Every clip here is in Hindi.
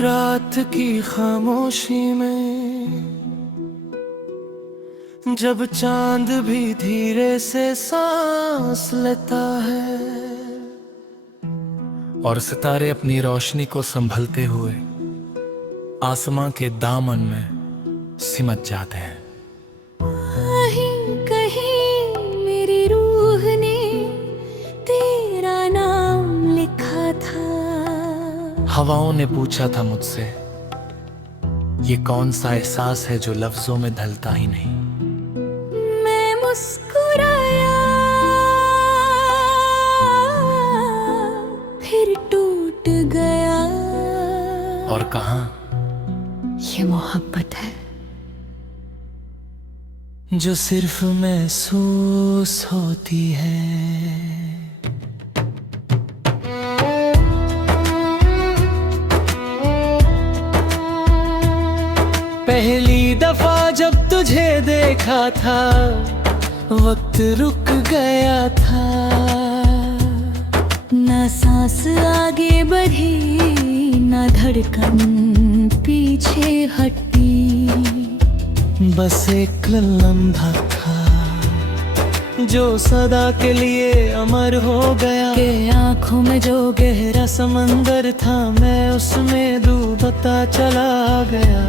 रात की खामोशी में जब चांद भी धीरे से सांस लेता है और सितारे अपनी रोशनी को संभलते हुए आसमां के दामन में सिमट जाते हैं। कहीं कहीं मेरी रूह ने तेरा नाम लिखा था। हवाओं ने पूछा था मुझसे, ये कौन सा एहसास है जो लफ्जों में ढलता ही नहीं। मैं मुस्कुराया, फिर टूट गया। और कहा, ये मोहब्बत है जो सिर्फ महसूस होती है। पहली दफा जब तुझे देखा था वक्त रुक गया था। ना सांस आगे बढ़ी, ना धड़कन पीछे हटी। बस एक लम्हा था जो सदा के लिए अमर हो गया। के आंखों में जो गहरा समंदर था मैं उसमें डूबता चला गया।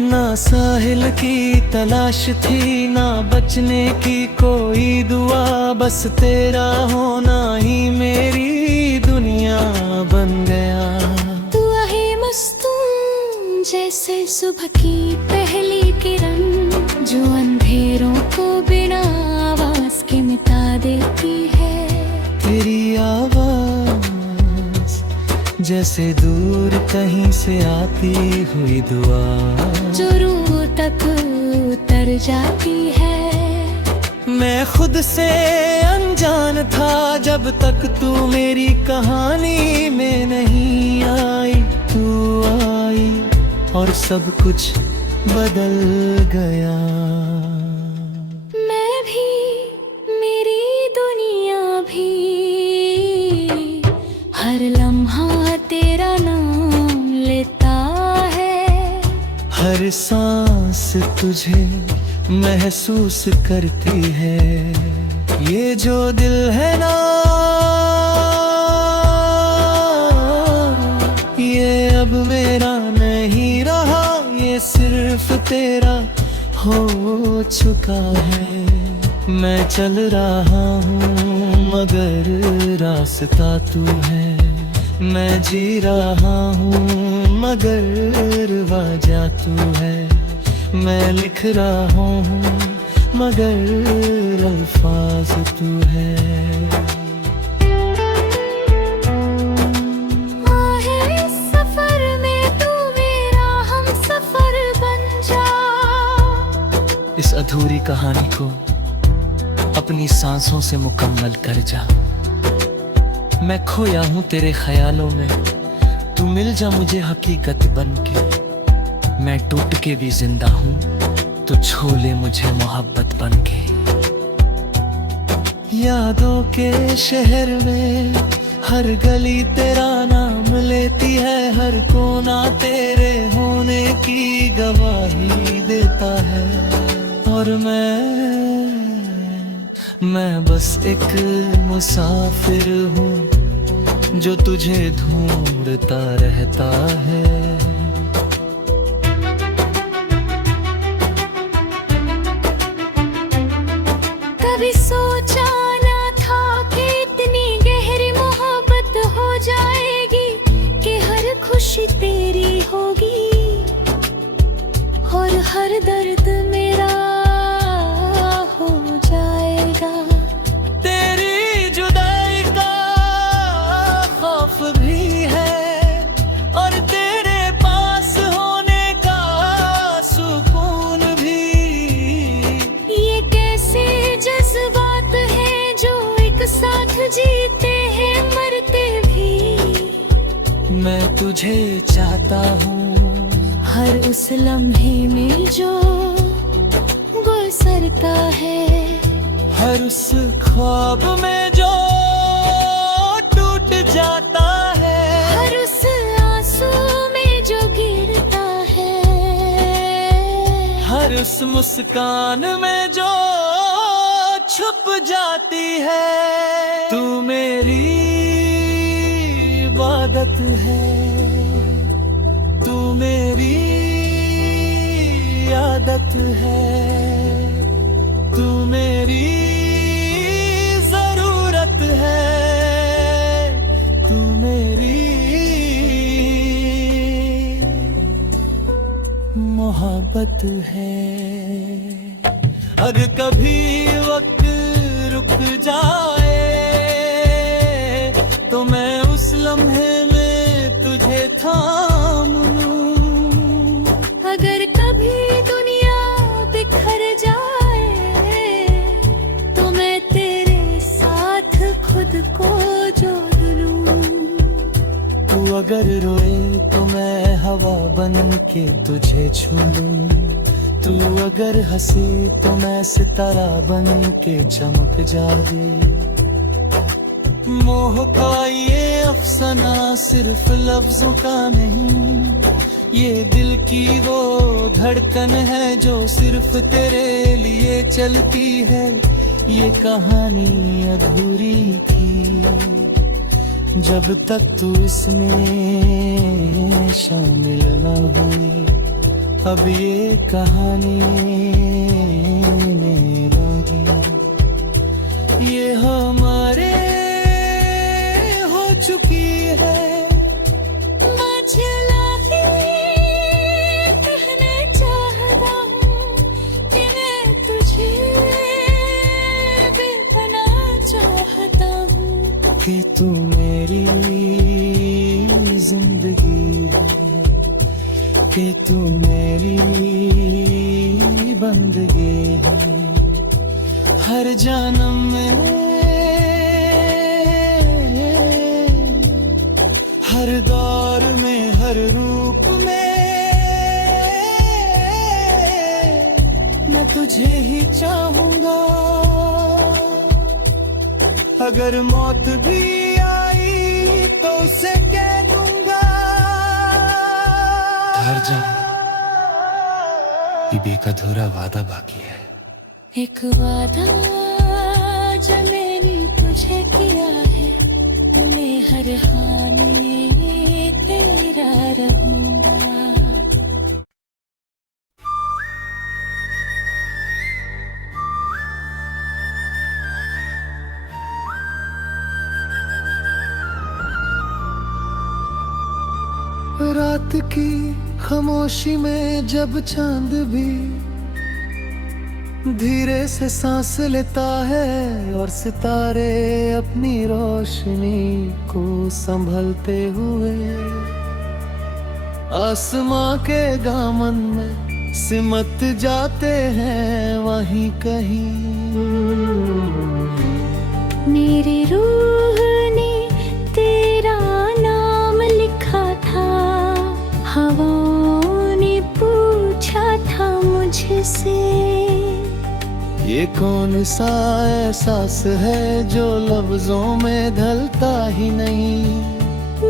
ना साहिल की तलाश थी, ना बचने की कोई दुआ। बस तेरा होना ही मेरी दुनिया बन गया। तू आहे मस्तूम जैसे सुबह की पहली किरण, जो अंधेरों को बिना आवाज के मिटा देती है। तेरी आवाज जैसे दूर कहीं से आती हुई दुआ, जो रूह तक उतर जाती है। मैं खुद से अनजान था जब तक तू मेरी कहानी में नहीं आई। तू आई और सब कुछ बदल गया। मैं भी, मेरी दुनिया भी, हर लम्हा तेरा नाम लेता है। हर सांस तुझे महसूस करती है। ये जो दिल है ना, ये अब मेरा नहीं रहा। ये सिर्फ तेरा हो चुका है। मैं चल रहा हूँ मगर रास्ता तू है। मैं जी रहा हूँ मगर वजह तू है। मैं लिख रहा हूँ मगर अल्फाज तू है। इस सफर में तू मेरा हमसफर बन जा। इस अधूरी कहानी को अपनी सांसों से मुकम्मल कर जा। मैं खोया हूँ तेरे ख्यालों में, तू मिल जा मुझे हकीकत बन के। मैं टूट के भी जिंदा हूँ, तू छू ले मुझे मोहब्बत बन के। यादों के शहर में हर गली तेरा नाम लेती है। हर कोना तेरे होने की गवाही देता है। और मैं बस एक मुसाफिर हूँ जो तुझे ढूंढता रहता है। कभी सोचा ना था कि इतनी गहरी मोहब्बत हो जाएगी, कि हर खुशी तेरी होगी और हर दर्द मेरा हो जाएगा। तेरी जुदाई का खौफ भी है और तेरे पास होने का सुकून भी। ये कैसे जज्बात हैं जो एक साथ जीते हैं मरते भी। मैं तुझे चाहता हूँ हर उस लम्हे में जो गुजरता है। हर उस ख्वाब में जो टूट जाता है। हर उस उस मुस्कान में जो छुप जाती है, तू मेरी इबादत है, तू मेरी आदत है, तू मेरी जरूरत है, तू मेरी मोहब्बत है। अगर कभी वक्त रुक जाए तो मैं उस लम्हे में तुझे थाम लूं। अगर कभी दुनिया बिखर जाए तो मैं तेरे साथ खुद को जोड़ लूं। तू अगर रोए तो मैं हवा बन के तुझे छू लूं। तू अगर हंसे तो मैं सितारा बन के चमक जाऊं। मोह का ये अफसाना सिर्फ लफ्जों का नहीं, ये दिल की वो धड़कन है जो सिर्फ तेरे लिए चलती है। ये कहानी अधूरी थी जब तक तू इसमें शामिल न हुई। अब ये कहानी मेरी, ये हमारे हो चुकी है। कहना चाहता हूँ कि मैं तुझे बेपनाह चाहता हूँ, कि तू मेरी जिंदगी है, कि तू मेरी बंदगी है। हर जन्म में, हर दौर में, हर रूप में मैं तुझे ही चाहूंगा। अगर मौत भी आई तो उसे कह दूंगा। हर जन्म बीबी का अधूरा वादा बाकी है। एक वादा जो मैंने तुझे किया है, मैं हर हाल में तेरा रहूंगा। रात की खामोशी में जब चांद भी धीरे से सांस लेता है और सितारे अपनी रोशनी को संभलते हुए आसमां के दामन में सिमट जाते हैं वहीं कहीं। मेरी रूह ने तेरा नाम लिखा था, हवाओं ने पूछा था मुझसे, ये कौन सा एहसास है जो लफ्जों में ढलता ही नहीं।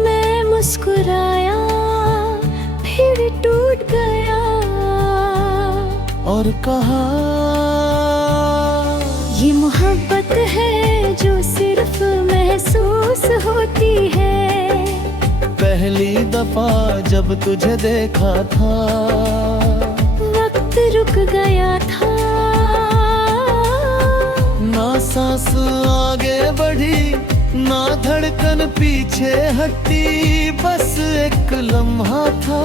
मैं मुस्कुराया फिर टूट गया और कहा, ये मोहब्बत है जो सिर्फ महसूस होती है। पहली दफा जब तुझे देखा था वक्त रुक गया था, ना सांस आगे बढ़ी ना धड़कन पीछे हटी, बस एक लम्हा था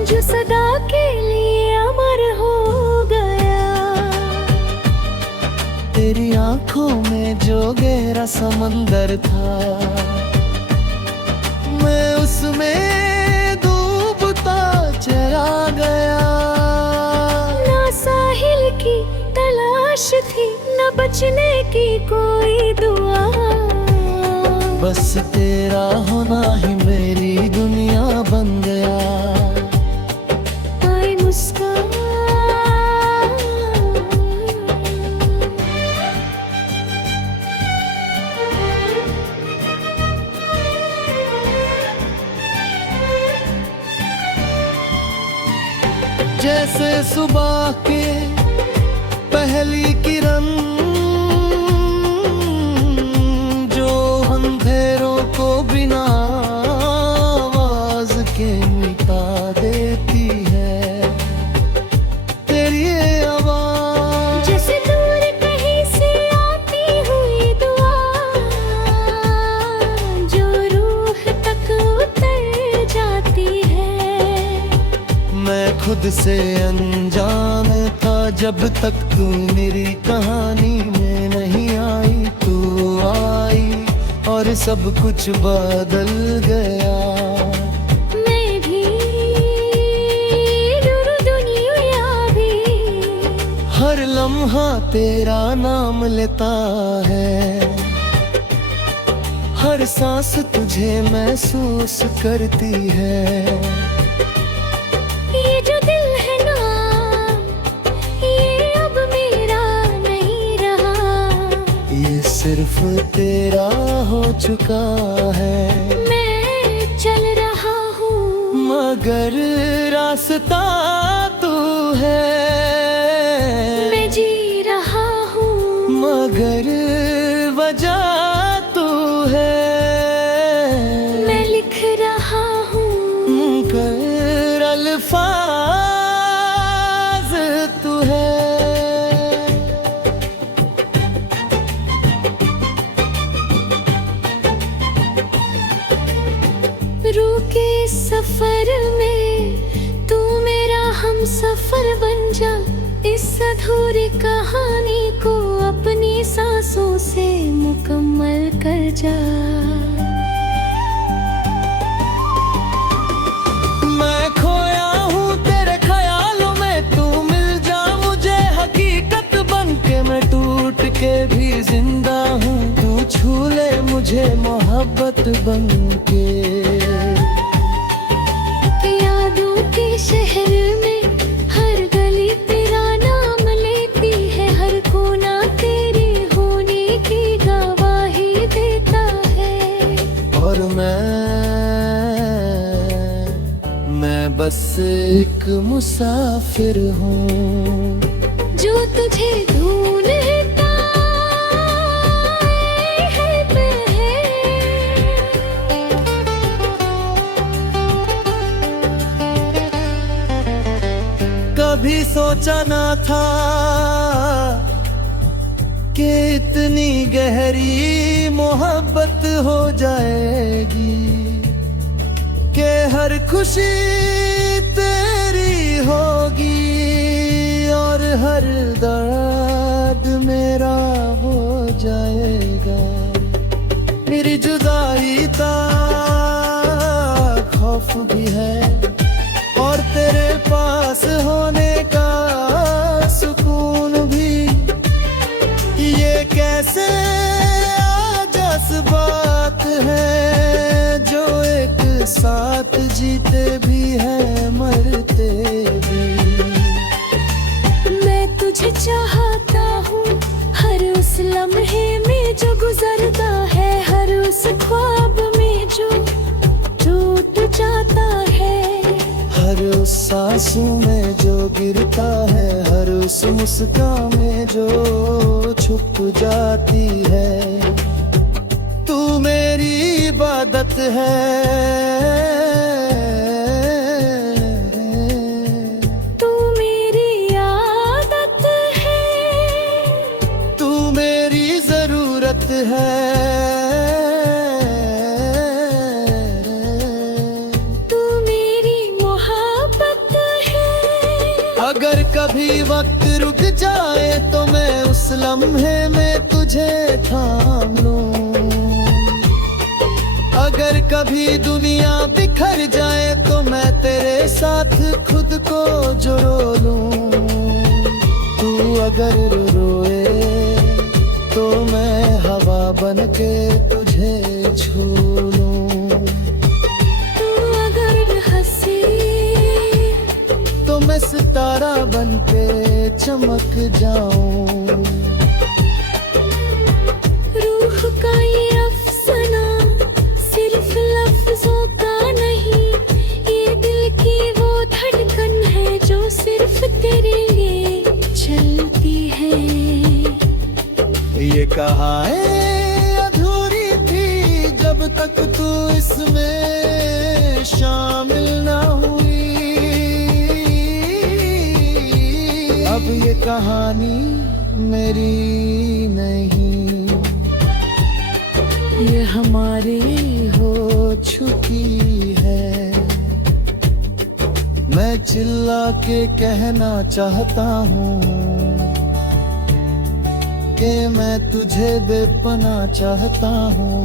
जो सदा के लिए अमर हो गया। तेरी आंखों में जो गहरा समंदर था, मैं उसमें डूबता चला गया। ना साहिल की तलाश थी न बचने की कोई दुआ, बस तेरा होना ही मेरी दुनिया बन गया। आए मुस्कान जैसे सुबह के पहली किरण जो अंधेरों को बिना आवाज के मिटा देती है। तेरी ये आवाज जैसे दूर कहीं से आती हुई दुआ जो रूह तक उतर जाती है। मैं खुद से अनजान था जब तक तू मेरी कहानी में नहीं आई। तू आई और सब कुछ बदल गया। मैं भी दूर दुनिया भी हर लम्हा तेरा नाम लेता है। हर सांस तुझे महसूस करती है। ये जो दिल है ना ये अब मेरा नहीं रहा। ये सिर्फ तेरा हो चुका है। मैं चल रहा हूँ मगर रास्ता तू है। मैं जी रहा हूँ मगर वजह तू है। मैं लिख रहा हूँ कर अल्फाज तू है। रुके सफर में तू मेरा हम सफर बन जा। इस अधूरी कहानी को अपनी सांसों से मुकम्मल कर जा। मैं खोया हूँ तेरे ख्यालों में, तू मिल जा मुझे हकीकत बन के। मैं टूट के भी जिंदा हूँ, तू छू ले मुझे मोहब्बत बन के। यादों के शहर में हर गली तेरा नाम लेती है। हर कोना तेरे होने की गवाही देता है। और मैं बस एक मुसाफिर हूँ जो तुझे ढूंढता है कभी सोचा ना था कि इतनी गहरी मोहब्बत हो जाएगी, कि हर खुशी तेरी होगी और हर दर्द मेरा हो जाएगा। मेरी जुदाई का खौफ भी है और तेरे पास होने का सुकून भी। ये कैसे आजस बात है जो एक साथ जीते भी हैं मरते भी। मैं तुझे चाहता हूँ हर उस लम्हे में जो गुजरता है। हर उस ख्वाब में जो टूट जाता है। हर उस सांसों में जो गिरता है, हर उस मुस्कान में जो छुप जाती है। तू मेरी इबादत है, तू मेरी आदत है। तू मेरी जरूरत है। तू मेरी मोहब्बत है। अगर कभी वक्त रुक जाए तो मैं उस लम्हे में तुझे थाम लूं। अगर कभी दुनिया बिखर जाए तो मैं तेरे साथ खुद को जोड़ो लूं। तू अगर रोए तो मैं हवा बन के तुझे छू लूं। तू अगर हंसे तो मैं सितारा बन के चमक जाऊं। रूह का ये अफसाना सिर्फ लफ्जों का नहीं, ये दिल की वो धड़कन है जो सिर्फ दुआएं अधूरी थी जब तक तू इसमें शामिल ना हुई। अब ये कहानी मेरी नहीं, ये हमारी हो चुकी है। मैं चिल्ला के कहना चाहता हूँ कि मैं तुझे बेपनाह चाहता हूँ।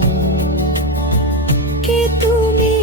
कि तू मेरा